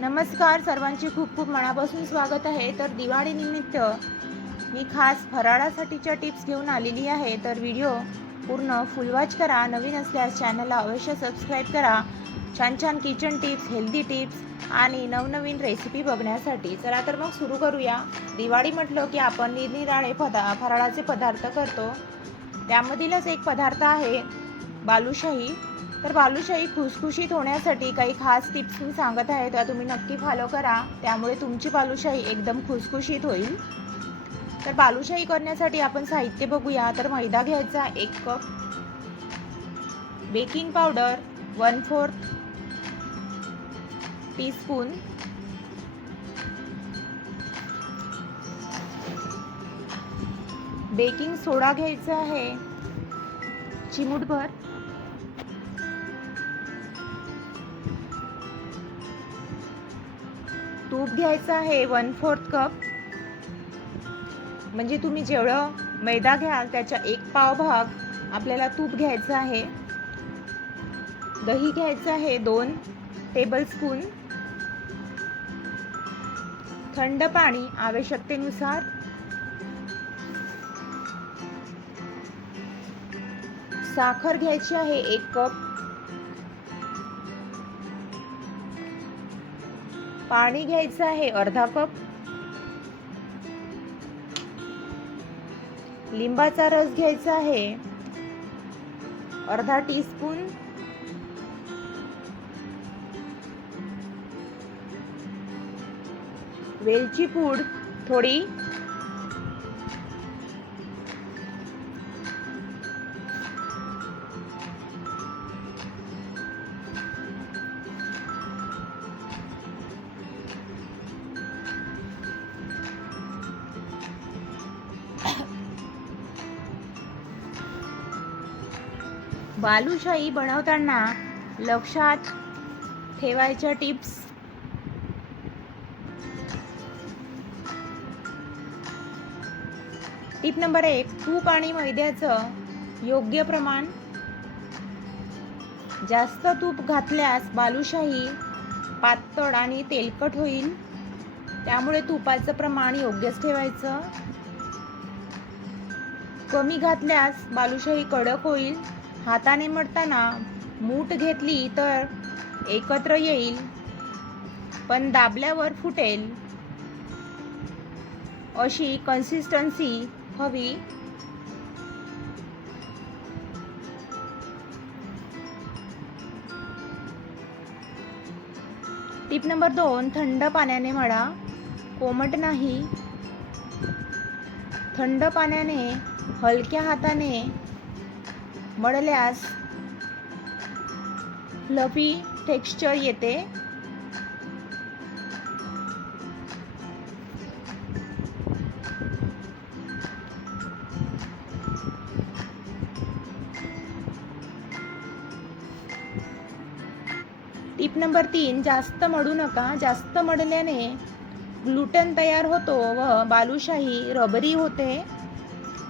नमस्कार सर्वांचे खूप खूप मनापासून स्वागत आहे. तर दिवाळीनिमित्त मी खास फराळासाठीच्या टिप्स घेऊन आलेली आहे. तर व्हिडिओ पूर्ण फुलवाच करा नवीन असल्यास चॅनलला अवश्य सबस्क्राईब करा. छान छान किचन टिप्स हेल्दी टिप्स आणि नवनवीन रेसिपी बघण्यासाठी. चला तर मग सुरू करूया. दिवाळी म्हटलं की आपण निरनिराळे पदा फराळाचे पदार्थ करतो. त्यामधीलच एक पदार्थ आहे बालुशाही. तर बालुशाही खुसखुशीत होण्यासाठी काही खास टिप्स मी सांगत आहे त्या तुम्ही नक्की फॉलो करा. त्यामुळे तुमची बालुशाही एकदम खुसखुशीत होईल. तर बालुशाही करण्यासाठी आपण साहित्य बघूया. तर मैदा घ्यायचा एक cup. Baking powder one fourth teaspoon. Baking soda घ्यायचा आहे. चिमूटभर. तूप घ्यायचं आहे वन फोर्थ कप म्हणजे तुम्ही जेवढं मैदा घ्याल त्याच्या एक पाव भाग आपल्याला तूप घ्यायचं आहे. दही घ्यायचं आहे दोन टेबलस्पून थंड पाणी आवश्यकतेनुसार. साखर घ्यायची आहे एक कप पाणी घ्यायचं आहे अर्धा कप. लिंबाचा रस घ्यायचा आहे अर्धा टीस्पून वेलची पूड थोडी बालुशाही बनवताना लक्षात ठेवायच्या टिप्स. टिप नंबर एक तूप आणि मैद्याचं योग्य प्रमाण. जास्त तूप घातल्यास बालुशाही पातळ आणि तेलकट होईल. त्यामुळे तुपाचं प्रमाण योग्यच ठेवायचं. कमी घातल्यास बालुशाही कडक होईल. हाताने मळताना मूठ घेतली तर एकत्र येईल पण दाबल्यावर फुटेल. अशी कन्सिस्टन्सी हवी. टिप नंबर दोन थंड पाण्याने मळा. कोमट नाही. थंड पाण्याने हलक्या हाताने मळल्यास फ्लफी टेक्स्चर येते. टिप नंबर तीन जास्त मडू नका. जास्त मडल्याने ग्लुटन तयार होतो व बालुशाही रबरी होते.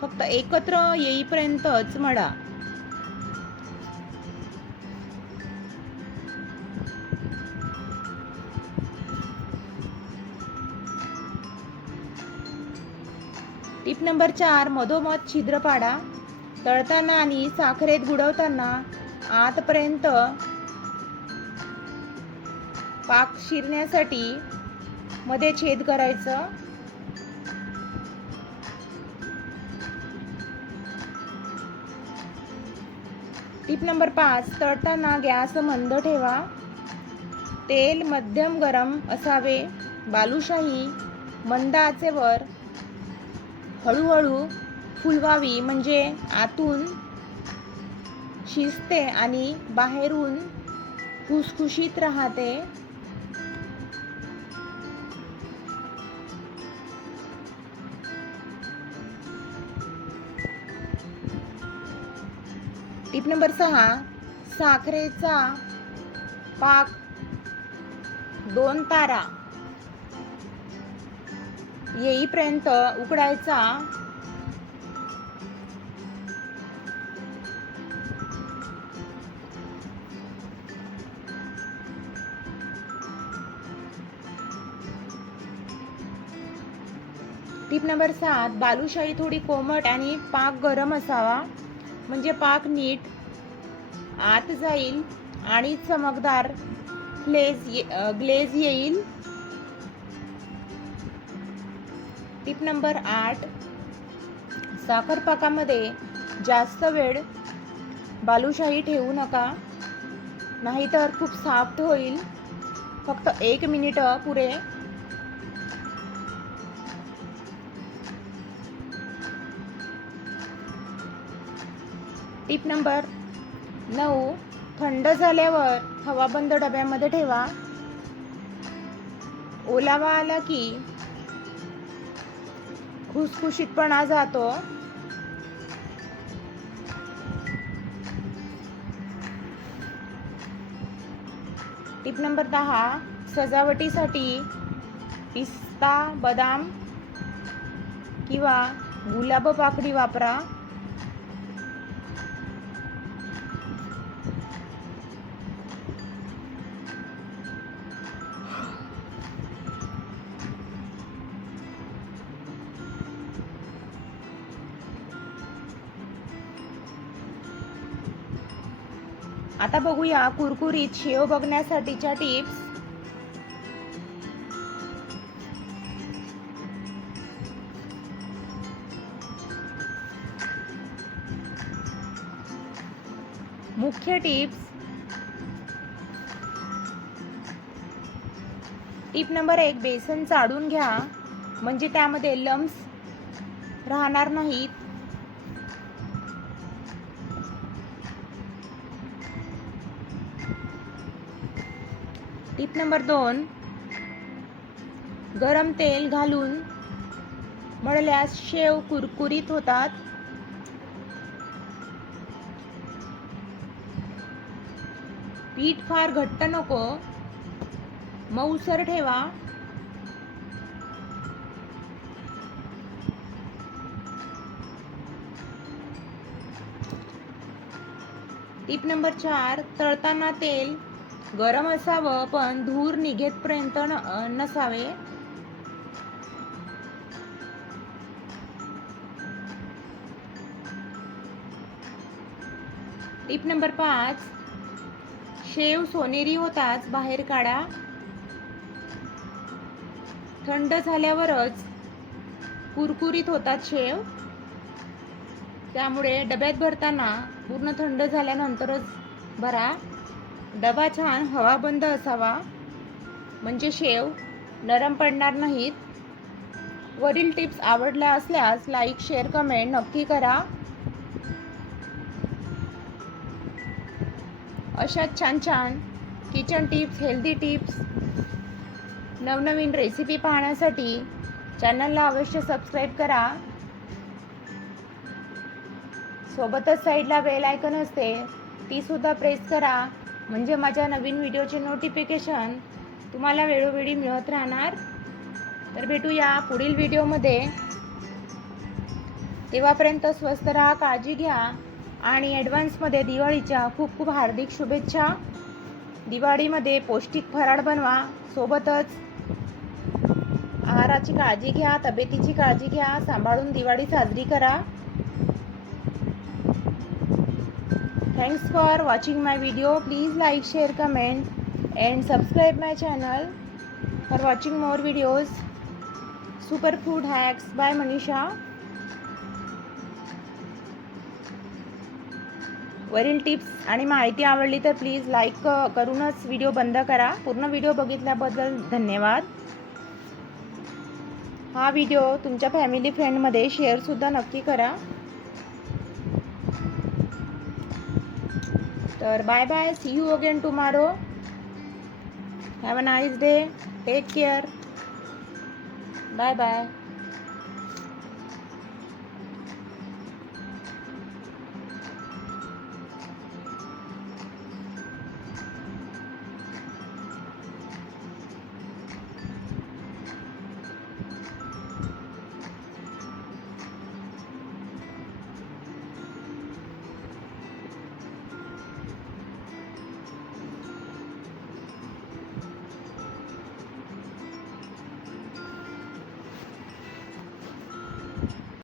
फक्त एकत्र येईपर्यंतच मडा. टिप नंबर चार मधोमध छिद्र पाडा तळताना आणि साखरेत बुडवताना आतपर्यंत पाक शिरण्यासाठी मध्ये छेद करायचं. टिप नंबर पाच तळताना गॅस मंद ठेवा. तेल मध्यम गरम असावे. बालुशाही मंद आचेवर हळूहळू फुलवावी म्हणजे आतून शिजते आणि बाहेरून खुसखुशीत राहते. टिप नंबर सहा साखरेचा पाक दोन तारा येईपर्यंत उकडायचा. टिप नंबर सात बालूशाही थोडी कोमट आणि पाक गरम असावा. म्हणजे पाक नीट आत जाईल आणि चमकदार ग्लेज ग्लेज येईल. टीप नंबर आठ साखरपाकामध्ये जास्त वेळ बालुशाही ठेवू नका. नाहीतर खूप सॉफ्ट होईल. फक्त एक मिनिट पुरे टीप नंबर नऊ थंड झाल्यावर हवाबंद डब्यामध्ये ठेवा. ओलावा आला की खुसखुशीतपणा जातो टिप नंबर दहा सजावटीसाठी पिस्ता बदाम किंवा गुलाब पाकडी वापरा. आता बघूया कुरकुरीत शेव बघण्यासाठीच्या टिप्स. मुख्य टिप्स. टिप नंबर एक बेसन चाळून घ्या. म्हणजे त्यामध्ये लम्स राहणार नाहीत. टिप नंबर दोन. गरम तेल घालून मळल्यास शेव कुरकुरीत होतात. पीठ फार घट्ट नको. मऊसर ठेवा. टिप नंबर चार तळताना तेल गरम असावं पण धूर निघेतपर्यंत न- नसावे. टिप नंबर पाच. शेव सोनेरी होताच बाहेर काढा. थंड झाल्यावरच कुरकुरीत होतात शेव. त्यामुळे डब्यात भरताना पूर्ण थंड झाल्यानंतरच भरा. डबा छान हवाबंद असावा. म्हणजे शेव नरम पडणार नाहीत. वरील टिप्स आवडल्या असल्यास लाईक शेअर कमेंट नक्की करा. अशा छान छान किचन टिप्स हेल्दी टिप्स नवनवीन रेसिपी पाहण्यासाठी चॅनलला अवश्य सबस्क्राईब करा. सोबतच साईडला बेल आयकन असते ती सुद्धा प्रेस करा. म्हणजे माझ्या नवीन व्हिडिओचे नोटिफिकेशन तुम्हाला वेळोवेळी मिळत राहणार. तर भेटूया पुढील व्हिडिओमध्ये. तेव्हापर्यंत स्वस्त राहा काळजी घ्या आणि ॲडव्हान्समध्ये दिवाळीच्या खूप खूप हार्दिक शुभेच्छा. दिवाळीमध्ये पौष्टिक फराळ बनवा सोबतच आहाराची काळजी घ्या तब्येतीची काळजी घ्या सांभाळून दिवाळी साजरी करा. Thanks for watching my video please like share comment and subscribe my channel for watching more videos super food hacks bye Manisha वरील टिप्स आणि माहिती आवडली तर प्लीज लाईक करूनच व्हिडिओ बंद करा. पूर्ण व्हिडिओ बघितल्याबद्दल धन्यवाद. हा व्हिडिओ तुमच्या फॅमिली फ्रेंडमध्ये शेअरसुद्धा नक्की करा. तर bye bye see you again tomorrow have a nice day take care bye bye